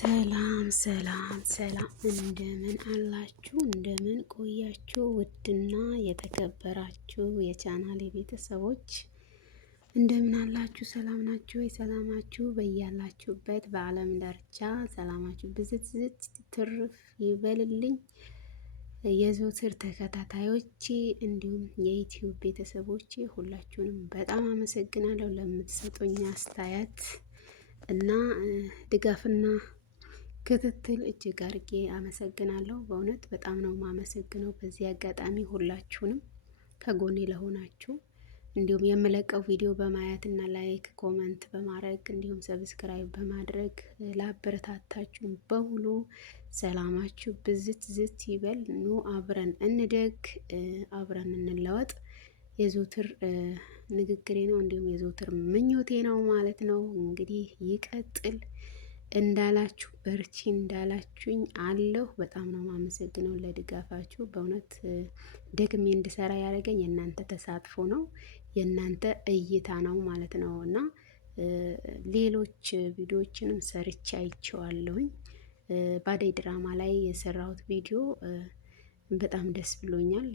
ሰላም ሰላም ሰላም፣ እንደምን አላችሁ? እንደምን ቆያችሁ? ውድና የተከበራችሁ የቻናሌ ቤተሰቦች እንደምን አላችሁ? ሰላም ናችሁ? የሰላማችሁ በያላችሁበት በዓለም ዳርቻ ሰላማችሁ ብዝት ዝት ትርፍ ይበልልኝ። የዘወትር ተከታታዮቼ እንዲሁም የዩቲዩብ ቤተሰቦቼ ሁላችሁንም በጣም አመሰግናለሁ ለምትሰጡኝ አስተያየት እና ድጋፍና ክትትል እጅግ አድርጌ አመሰግናለሁ። በእውነት በጣም ነው የማመሰግነው። በዚህ አጋጣሚ ሁላችሁንም ከጎኔ ለሆናችሁ እንዲሁም የምለቀው ቪዲዮ በማየት እና ላይክ ኮመንት በማድረግ እንዲሁም ሰብስክራይብ በማድረግ ላበረታታችሁ በሙሉ ሰላማችሁ ብዝት ዝት ይበል። ኑ አብረን እንደግ፣ አብረን እንለወጥ የዘወትር ንግግሬ ነው፣ እንዲሁም የዘወትር ምኞቴ ነው ማለት ነው። እንግዲህ ይቀጥል እንዳላችሁ በርቺ እንዳላችሁኝ አለሁ። በጣም ነው የማመሰግነው ለድጋፋችሁ። በእውነት ደግሜ እንድሰራ ያደረገኝ የእናንተ ተሳትፎ ነው፣ የእናንተ እይታ ነው ማለት ነው እና ሌሎች ቪዲዮዎችንም ሰርቼ አይቼዋለሁኝ። በአደይ ድራማ ላይ የሰራሁት ቪዲዮ በጣም ደስ ብሎኛል።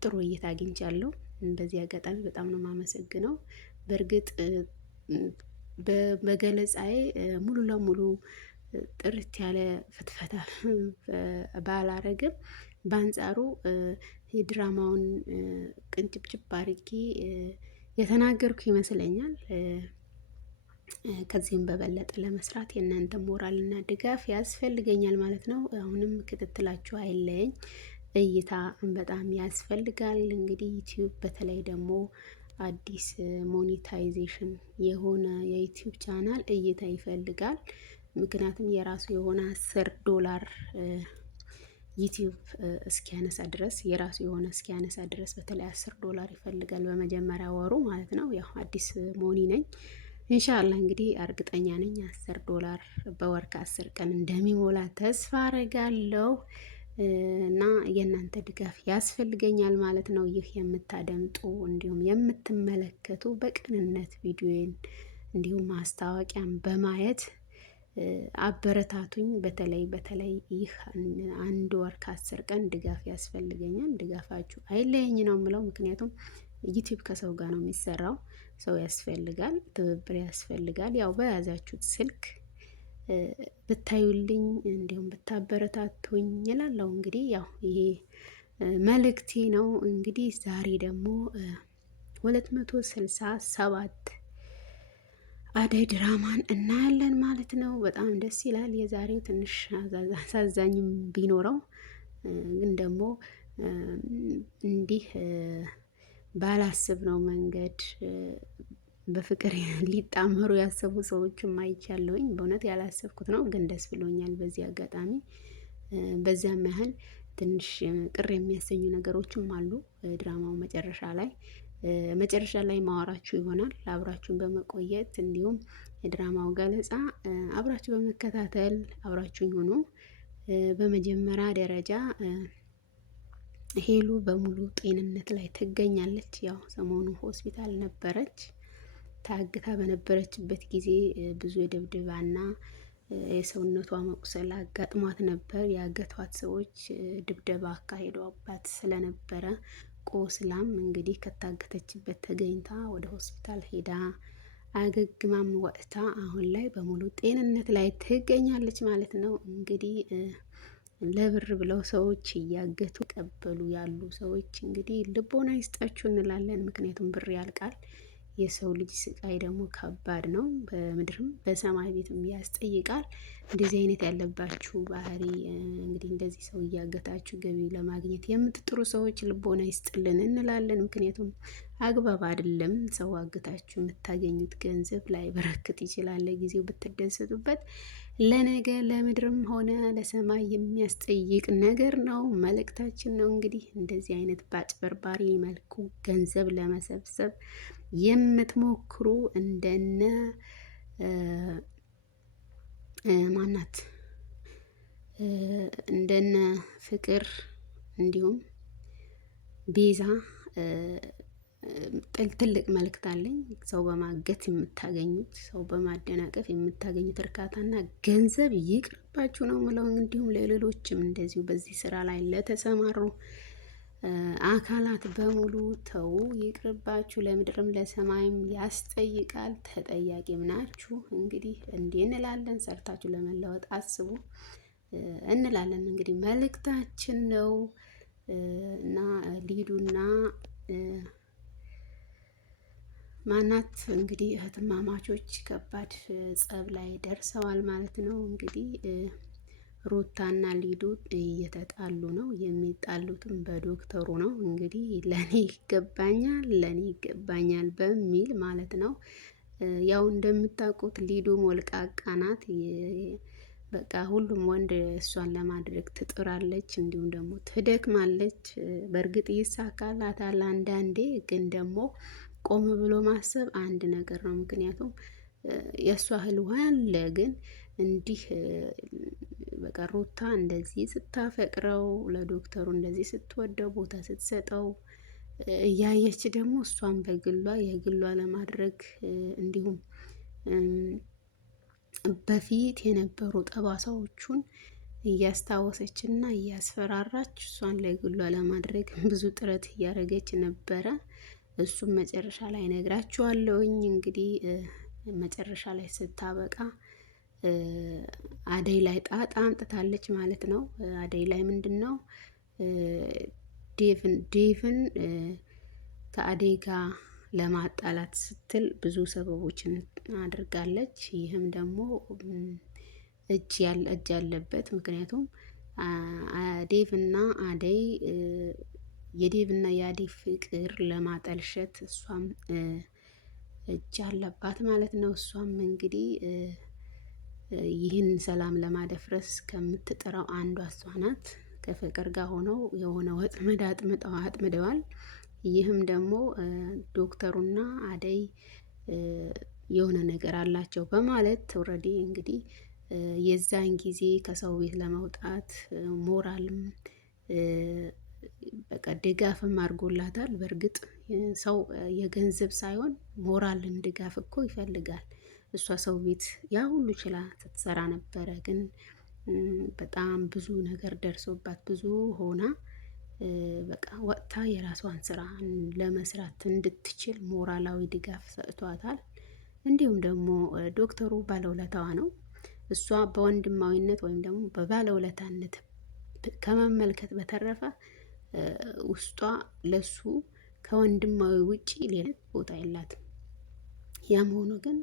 ጥሩ እይታ አግኝቻለሁ። በዚህ አጋጣሚ በጣም ነው የማመሰግነው። በእርግጥ በገለጻዬ ሙሉ ለሙሉ ጥርት ያለ ፍትፈታ ባላረግም በአንጻሩ የድራማውን ቅንጭብጭብ አድርጌ የተናገርኩ ይመስለኛል። ከዚህም በበለጠ ለመስራት የእናንተ ሞራልና ድጋፍ ያስፈልገኛል ማለት ነው። አሁንም ክትትላችሁ አይለየኝ። እይታ በጣም ያስፈልጋል። እንግዲህ ዩቲዩብ በተለይ ደግሞ አዲስ ሞኔታይዜሽን የሆነ የዩቲዩብ ቻናል እይታ ይፈልጋል። ምክንያቱም የራሱ የሆነ $10 ዩቲዩብ እስኪያነሳ ድረስ የራሱ የሆነ እስኪያነሳ ድረስ በተለይ $10 ይፈልጋል በመጀመሪያ ወሩ ማለት ነው። ያው አዲስ ሞኒ ነኝ። ኢንሻአላህ እንግዲህ እርግጠኛ ነኝ $10 በወር ከ10 ቀን እንደሚሞላ ተስፋ አረጋለሁ። እና የእናንተ ድጋፍ ያስፈልገኛል ማለት ነው። ይህ የምታደምጡ እንዲሁም የምትመለከቱ በቅንነት ቪዲዮን እንዲሁም ማስታወቂያን በማየት አበረታቱኝ። በተለይ ይህ 1 ወር ከ10 ቀን ድጋፍ ያስፈልገኛል። ድጋፋችሁ አይለየኝ ነው የምለው። ምክንያቱም ዩቲዩብ ከሰው ጋር ነው የሚሰራው። ሰው ያስፈልጋል፣ ትብብር ያስፈልጋል። ያው በያዛችሁት ስልክ ብታዩልኝ እንዲሁም ብታበረታቱኝ እላለሁ። እንግዲህ ያው ይሄ መልእክቴ ነው። እንግዲህ ዛሬ ደግሞ 267 አደይ ድራማን እናያለን ማለት ነው። በጣም ደስ ይላል። የዛሬው ትንሽ አሳዛኝም ቢኖረው ግን ደግሞ እንዲህ ባላስብነው መንገድ በፍቅር ሊጣመሩ ያሰቡ ሰዎችም አይቻለሁኝ። በእውነት ያላሰብኩት ነው፣ ግን ደስ ብሎኛል በዚህ አጋጣሚ። በዚያም ያህል ትንሽ ቅር የሚያሰኙ ነገሮችም አሉ። ድራማው መጨረሻ ላይ ማወራችሁ ይሆናል። አብራችሁን በመቆየት እንዲሁም የድራማው ገለጻ አብራችሁ በመከታተል አብራችሁን ሆኑ። በመጀመሪያ ደረጃ ሄሉ በሙሉ ጤንነት ላይ ትገኛለች። ያው ሰሞኑ ሆስፒታል ነበረች። ታግታ በነበረችበት ጊዜ ብዙ የድብደባና የሰውነቷ መቁሰል አጋጥሟት ነበር። ያገቷት ሰዎች ድብደባ አካሄዷባት ስለነበረ ቆስላም እንግዲህ ከታገተችበት ተገኝታ ወደ ሆስፒታል ሄዳ አገግማም ወጥታ አሁን ላይ በሙሉ ጤንነት ላይ ትገኛለች ማለት ነው። እንግዲህ ለብር ብለው ሰዎች እያገቱ ቀበሉ ያሉ ሰዎች እንግዲህ ልቦና ይስጣችሁ እንላለን። ምክንያቱም ብር ያልቃል። የሰው ልጅ ስቃይ ደግሞ ከባድ ነው። በምድርም በሰማይ ቤትም ያስጠይቃል። እንደዚህ አይነት ያለባችሁ ባህሪ እንግዲህ እንደዚህ ሰው እያገታችሁ ገቢ ለማግኘት የምትጥሩ ሰዎች ልቦና ይስጥልን እንላለን። ምክንያቱም አግባብ አይደለም። ሰው አግታችሁ የምታገኙት ገንዘብ ላይ በረክት ይችላል። ለጊዜው ብትደሰቱበት ለነገ ለምድርም ሆነ ለሰማይ የሚያስጠይቅ ነገር ነው። መልእክታችን ነው። እንግዲህ እንደዚህ አይነት በአጭበርባሪ መልኩ ገንዘብ ለመሰብሰብ የምትሞክሩ እንደነ ማናት እንደነ ፍቅር እንዲሁም ቤዛ ትልቅ መልእክት አለኝ። ሰው በማገት የምታገኙት፣ ሰው በማደናቀፍ የምታገኙት እርካታና ገንዘብ ይቅርባችሁ ነው ምለው። እንዲሁም ለሌሎችም እንደዚሁ በዚህ ስራ ላይ ለተሰማሩ አካላት በሙሉ ተው፣ ይቅርባችሁ። ለምድርም ለሰማይም ያስጠይቃል፣ ተጠያቂም ናችሁ። እንግዲህ እንዲህ እንላለን፣ ሰርታችሁ ለመለወጥ አስቡ እንላለን። እንግዲህ መልእክታችን ነው እና ሊዱና ማናት እንግዲህ እህትማማቾች ከባድ ጸብ ላይ ደርሰዋል ማለት ነው። እንግዲህ ሩታና ሊዱ እየተጣሉ ነው። የሚጣሉትም በዶክተሩ ነው። እንግዲህ ለኔ ይገባኛል በሚል ማለት ነው። ያው እንደምታውቁት ሊዱ ሞልቃቃ ናት። በቃ ሁሉም ወንድ እሷን ለማድረግ ትጥራለች፣ እንዲሁም ደግሞ ትደክማለች። በእርግጥ ይሳካላታል አንዳንዴ፣ ግን ደግሞ ቆም ብሎ ማሰብ አንድ ነገር ነው። ምክንያቱም የእሷ ህልዋ ያለ ግን እንዲህ በቃ ሩታ እንደዚህ ስታፈቅረው፣ ለዶክተሩ እንደዚህ ስትወደው፣ ቦታ ስትሰጠው እያየች ደግሞ እሷን በግሏ የግሏ ለማድረግ እንዲሁም በፊት የነበሩ ጠባሳዎቹን እያስታወሰች እና እያስፈራራች እሷን ለግሏ ለማድረግ ብዙ ጥረት እያደረገች ነበረ። እሱም መጨረሻ ላይ ነግራችኋለሁኝ። እንግዲህ መጨረሻ ላይ ስታበቃ አደይ ላይ ጣጣ አምጥታለች ማለት ነው። አደይ ላይ ምንድን ነው ዴቭን ከአደይ ጋር ለማጣላት ስትል ብዙ ሰበቦችን አድርጋለች። ይህም ደግሞ እጅ ያለበት፣ ምክንያቱም ዴቭ እና አደይ የዴቭና የአደይ ፍቅር ለማጠልሸት እሷም እጅ አለባት ማለት ነው። እሷም እንግዲህ ይህን ሰላም ለማደፍረስ ከምትጥረው አንዷ እሷ ናት። ከፍቅር ጋር ሆነው የሆነ ወጥመድ አጥምደዋል። ይህም ደግሞ ዶክተሩና አደይ የሆነ ነገር አላቸው በማለት ኦልሬዲ እንግዲህ የዛን ጊዜ ከሰው ቤት ለመውጣት ሞራልም በቃ ድጋፍም አድርጎላታል። በእርግጥ ሰው የገንዘብ ሳይሆን ሞራልን ድጋፍ እኮ ይፈልጋል። እሷ ሰው ቤት ያ ሁሉ ችላ ስትሰራ ነበረ፣ ግን በጣም ብዙ ነገር ደርሶባት ብዙ ሆና በቃ ወጥታ የራሷን ስራ ለመስራት እንድትችል ሞራላዊ ድጋፍ ሰጥቷታል። እንዲሁም ደግሞ ዶክተሩ ባለውለታዋ ነው። እሷ በወንድማዊነት ወይም ደግሞ በባለውለታነት ከመመልከት በተረፈ ውስጧ ለሱ ከወንድማዊ ውጪ ሌላ ቦታ የላትም። ያም ሆኖ ግን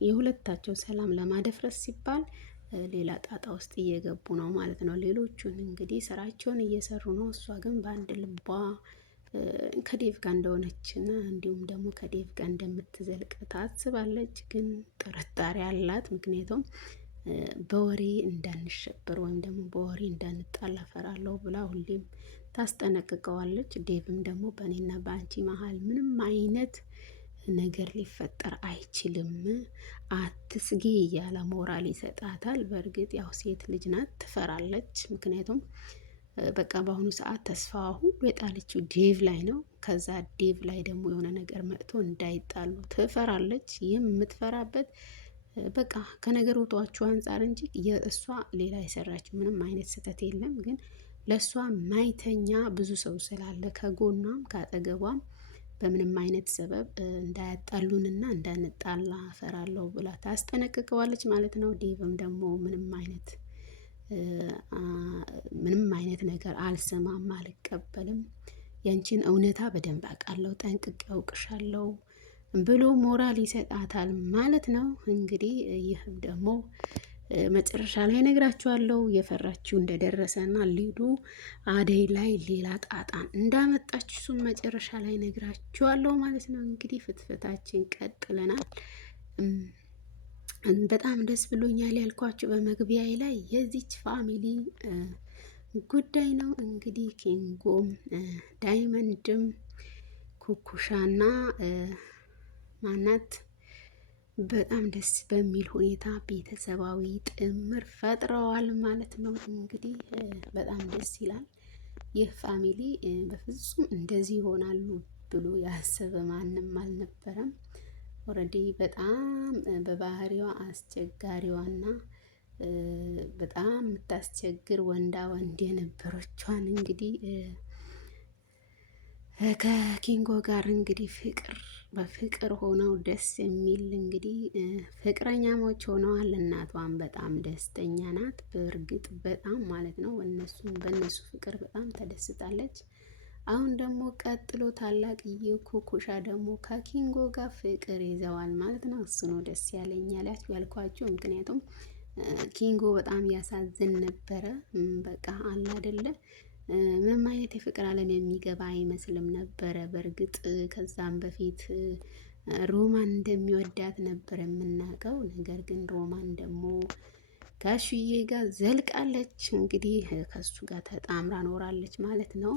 የሁለታቸው ሰላም ለማደፍረስ ሲባል ሌላ ጣጣ ውስጥ እየገቡ ነው ማለት ነው። ሌሎቹን እንግዲህ ስራቸውን እየሰሩ ነው። እሷ ግን በአንድ ልቧ ከዴቭ ጋር እንደሆነች እና እንዲሁም ደግሞ ከዴቭ ጋር እንደምትዘልቅ ታስባለች። ግን ጥርጣሬ አላት። ምክንያቱም በወሬ እንዳንሸበር ወይም ደግሞ በወሬ እንዳንጣላ ፈራለሁ ብላ ሁሌም ታስጠነቅቀዋለች። ዴቭም ደግሞ በእኔና በአንቺ መሀል ምንም አይነት ነገር ሊፈጠር አይችልም፣ አትስጊ እያለ ሞራል ይሰጣታል። በእርግጥ ያው ሴት ልጅ ናት፣ ትፈራለች። ምክንያቱም በቃ በአሁኑ ሰዓት ተስፋዋ ሁሉ የጣለችው ዴቭ ላይ ነው። ከዛ ዴቭ ላይ ደግሞ የሆነ ነገር መጥቶ እንዳይጣሉ ትፈራለች። ይህም የምትፈራበት በቃ ከነገሮቿ አንጻር እንጂ የእሷ ሌላ የሰራችው ምንም አይነት ስህተት የለም። ግን ለእሷ ማይተኛ ብዙ ሰው ስላለ ከጎኗም ካጠገቧም በምንም አይነት ሰበብ እንዳያጣሉንና እንዳንጣላ እፈራለሁ ብላ ታስጠነቅቀዋለች ማለት ነው። ዴቭም ደግሞ ምንም አይነት ነገር አልሰማም፣ አልቀበልም፣ ያንቺን እውነታ በደንብ አውቃለሁ፣ ጠንቅቄ አውቅሻለሁ ብሎ ሞራል ይሰጣታል ማለት ነው። እንግዲህ ይህም ደግሞ መጨረሻ ላይ ነግራችኋለሁ የፈራችው እንደደረሰና ሊዱ አደይ ላይ ሌላ ጣጣን እንዳመጣች እሱም መጨረሻ ላይ ነግራችኋለሁ ማለት ነው። እንግዲህ ፍትፍታችን ቀጥለናል። በጣም ደስ ብሎኛል ያልኳችሁ በመግቢያ ላይ የዚች ፋሚሊ ጉዳይ ነው። እንግዲህ ኪንጎም ዳይመንድም ኩኩሻና ማናት በጣም ደስ በሚል ሁኔታ ቤተሰባዊ ጥምር ፈጥረዋል ማለት ነው። እንግዲህ በጣም ደስ ይላል። ይህ ፋሚሊ በፍጹም እንደዚህ ይሆናሉ ብሎ ያሰበ ማንም አልነበረም። ኦልሬዲ በጣም በባህሪዋ አስቸጋሪዋና በጣም የምታስቸግር ወንዳ ወንድ የነበረቿን እንግዲህ ከኪንጎ ጋር እንግዲህ በፍቅር ሆነው ደስ የሚል እንግዲህ ፍቅረኛሞች ሆነዋል። እናቷን በጣም ደስተኛ ናት። በእርግጥ በጣም ማለት ነው በእነሱ ፍቅር በጣም ተደስታለች። አሁን ደግሞ ቀጥሎ ታላቅዬ ኩኩሻ ደግሞ ከኪንጎ ጋር ፍቅር ይዘዋል ማለት ነው። እሱ ነው ደስ ያለኝ ያልኳቸው። ምክንያቱም ኪንጎ በጣም ያሳዝን ነበረ። በቃ አለ አይደለ ምንም አይነት የፍቅር ዓለም የሚገባ አይመስልም ነበረ። በእርግጥ ከዛም በፊት ሮማን እንደሚወዳት ነበር የምናውቀው። ነገር ግን ሮማን ደግሞ ጋሽዬ ጋር ዘልቃለች። እንግዲህ ከሱ ጋር ተጣምራ ኖራለች ማለት ነው።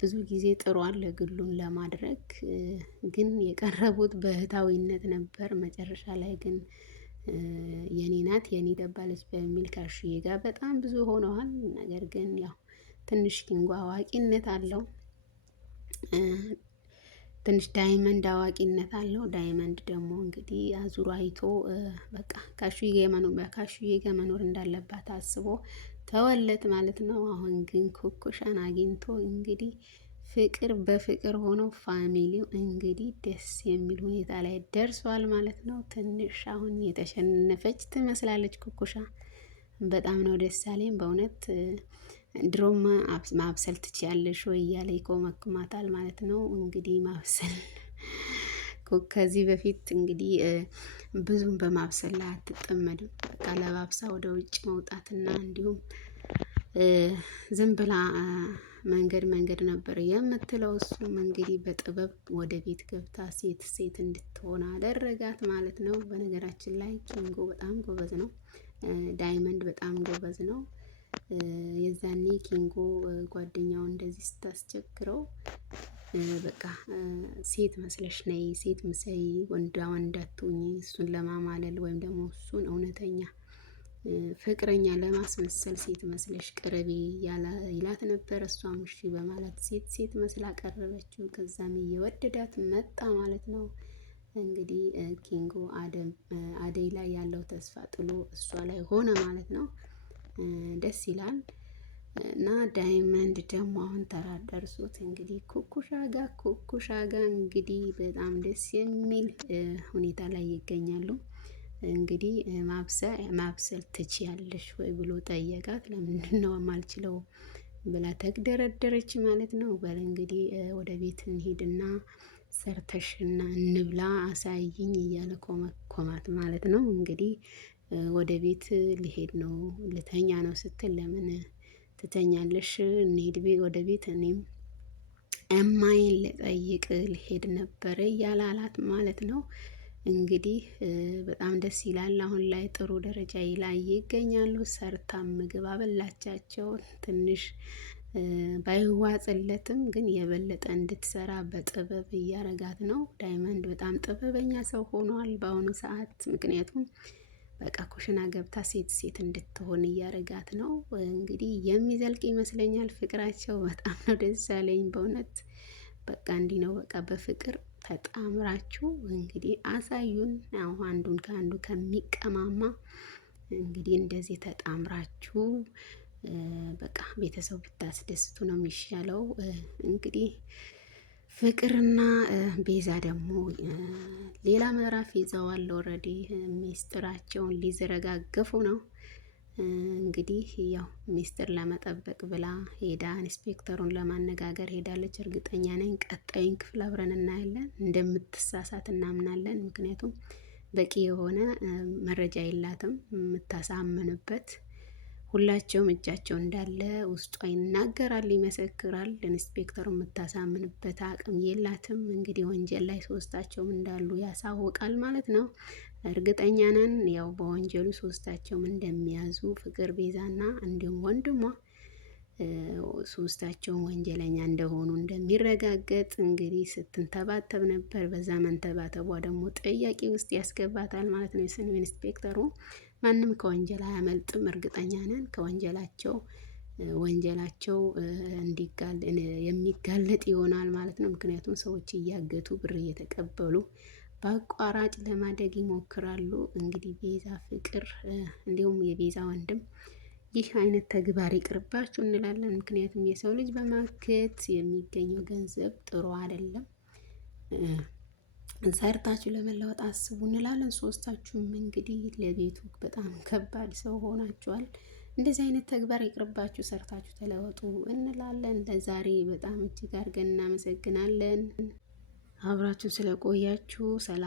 ብዙ ጊዜ ጥሯል ለግሉን ለማድረግ ግን የቀረቡት በእህታዊነት ነበር። መጨረሻ ላይ ግን የኔ ናት የኔ ደባለች በሚል ጋሽዬ ጋር በጣም ብዙ ሆነዋል። ነገር ግን ያው ትንሽ ኪንጎ አዋቂነት አለው። ትንሽ ዳይመንድ አዋቂነት አለው። ዳይመንድ ደግሞ እንግዲህ አዙሮ አይቶ በቃ ካሹዬ ጋር መኖር እንዳለባት አስቦ ተወለት ማለት ነው። አሁን ግን ኩኩሻን አግኝቶ እንግዲህ ፍቅር በፍቅር ሆኖ ፋሚሊው እንግዲህ ደስ የሚል ሁኔታ ላይ ደርሷል ማለት ነው። ትንሽ አሁን የተሸነፈች ትመስላለች ኩኩሻ። በጣም ነው ደስ ያለኝ በእውነት። ድሮም ማብሰል ትችያለሽ ወይ እያለ ይኮመክማታል ማለት ነው። እንግዲህ ማብሰል ከዚህ በፊት እንግዲህ ብዙም በማብሰል ላይ አትጠመድም። በቃ ለባብሳ ወደ ውጭ መውጣትና እንዲሁም ዝም ብላ መንገድ ነበር የምትለው። እሱም እንግዲህ በጥበብ ወደ ቤት ገብታ ሴት እንድትሆን አደረጋት ማለት ነው። በነገራችን ላይ ኪንጎ በጣም ጎበዝ ነው። ዳይመንድ በጣም ጎበዝ ነው። የዛኔ ኪንጎ ጓደኛው እንደዚህ ስታስቸግረው በቃ ሴት መስለሽ ነይ፣ ሴት ምሰይ፣ ወንድ አትሁኚ፣ እሱን ለማማለል ወይም ደግሞ እሱን እውነተኛ ፍቅረኛ ለማስመሰል ሴት መስለሽ ቅረቤ ይላት ነበር። እሷም እሺ በማለት ሴት መስላ ቀረበችው። ከዛም እየወደዳት መጣ ማለት ነው። እንግዲህ ኪንጎ አደይ ላይ ያለው ተስፋ ጥሎ እሷ ላይ ሆነ ማለት ነው። ደስ ይላል። እና ዳይመንድ ደግሞ አሁን ተራ ደርሶት እንግዲህ ኩኩሻ ጋ እንግዲህ በጣም ደስ የሚል ሁኔታ ላይ ይገኛሉ። እንግዲህ ማብሰል ትችያለሽ ወይ ብሎ ጠየቃት። ለምንድን ነው የማልችለው ብላ ተግደረደረች ማለት ነው። በል እንግዲህ ወደ ቤት እንሂድና ሰርተሽና እንብላ አሳይኝ እያለ ኮማት ማለት ነው። እንግዲህ ወደ ቤት ሊሄድ ነው ልተኛ ነው ስትል፣ ለምን ትተኛለሽ? እንሂድ ወደ ቤት፣ እኔም እማዬን ልጠይቅ ልሄድ ነበረ እያላላት ማለት ነው። እንግዲህ በጣም ደስ ይላል። አሁን ላይ ጥሩ ደረጃ ላይ ይገኛሉ። ሰርታ ምግብ አበላቻቸው። ትንሽ ባይዋጽለትም ግን የበለጠ እንድትሰራ በጥበብ እያረጋት ነው። ዳይመንድ በጣም ጥበበኛ ሰው ሆኗል በአሁኑ ሰዓት። ምክንያቱም በቃ ኩሽና ገብታ ሴት እንድትሆን እያረጋት ነው። እንግዲህ የሚዘልቅ ይመስለኛል ፍቅራቸው። በጣም ነው ደስ ያለኝ በእውነት። በቃ እንዲህ ነው በቃ በፍቅር ተጣምራችሁ እንግዲህ አሳዩን። ያው አንዱን ከአንዱ ከሚቀማማ እንግዲህ እንደዚህ ተጣምራችሁ በቃ ቤተሰብ ብታስደስቱ ነው የሚሻለው። እንግዲህ ፍቅርና ቤዛ ደግሞ ሌላ ምዕራፍ ይዘዋል። ኦልሬዲ ሚስጥራቸውን ሊዘረጋገፉ ነው። እንግዲህ ያው ሚስጥር ለመጠበቅ ብላ ሄዳ ኢንስፔክተሩን ለማነጋገር ሄዳለች። እርግጠኛ ነኝ ቀጣዩን ክፍል አብረን እናያለን። እንደምትሳሳት እናምናለን። ምክንያቱም በቂ የሆነ መረጃ የላትም የምታሳምንበት። ሁላቸውም እጃቸው እንዳለ ውስጧ ይናገራል፣ ይመሰክራል። ኢንስፔክተሩ የምታሳምንበት አቅም የላትም። እንግዲህ ወንጀል ላይ ሶስታቸውም እንዳሉ ያሳውቃል ማለት ነው። እርግጠኛ ነን ያው በወንጀሉ ሶስታቸውም እንደሚያዙ ፍቅር፣ ቤዛና እንዲሁም ወንድሟ ሶስታቸውም ወንጀለኛ እንደሆኑ እንደሚረጋገጥ እንግዲህ ስትንተባተብ ነበር። በዛ መንተባተቧ ደግሞ ጥያቄ ውስጥ ያስገባታል ማለት ነው። የስን ኢንስፔክተሩ ማንም ከወንጀል አያመልጥም፣ እርግጠኛ ነን ከወንጀላቸው ወንጀላቸው የሚጋለጥ ይሆናል ማለት ነው። ምክንያቱም ሰዎች እያገቱ ብር እየተቀበሉ በአቋራጭ ለማደግ ይሞክራሉ። እንግዲህ ቤዛ ፍቅር እንዲሁም የቤዛ ወንድም ይህ አይነት ተግባር ይቅርባችሁ እንላለን። ምክንያቱም የሰው ልጅ በማገት የሚገኘው ገንዘብ ጥሩ አይደለም። ሰርታችሁ ለመለወጥ አስቡ እንላለን። ሶስታችሁም እንግዲህ ለቤቱ በጣም ከባድ ሰው ሆናችኋል። እንደዚህ አይነት ተግባር ይቅርባችሁ፣ ሰርታችሁ ተለወጡ እንላለን። ለዛሬ በጣም እጅግ አድርገን እናመሰግናለን አብራችሁ ስለቆያችሁ። ሰላም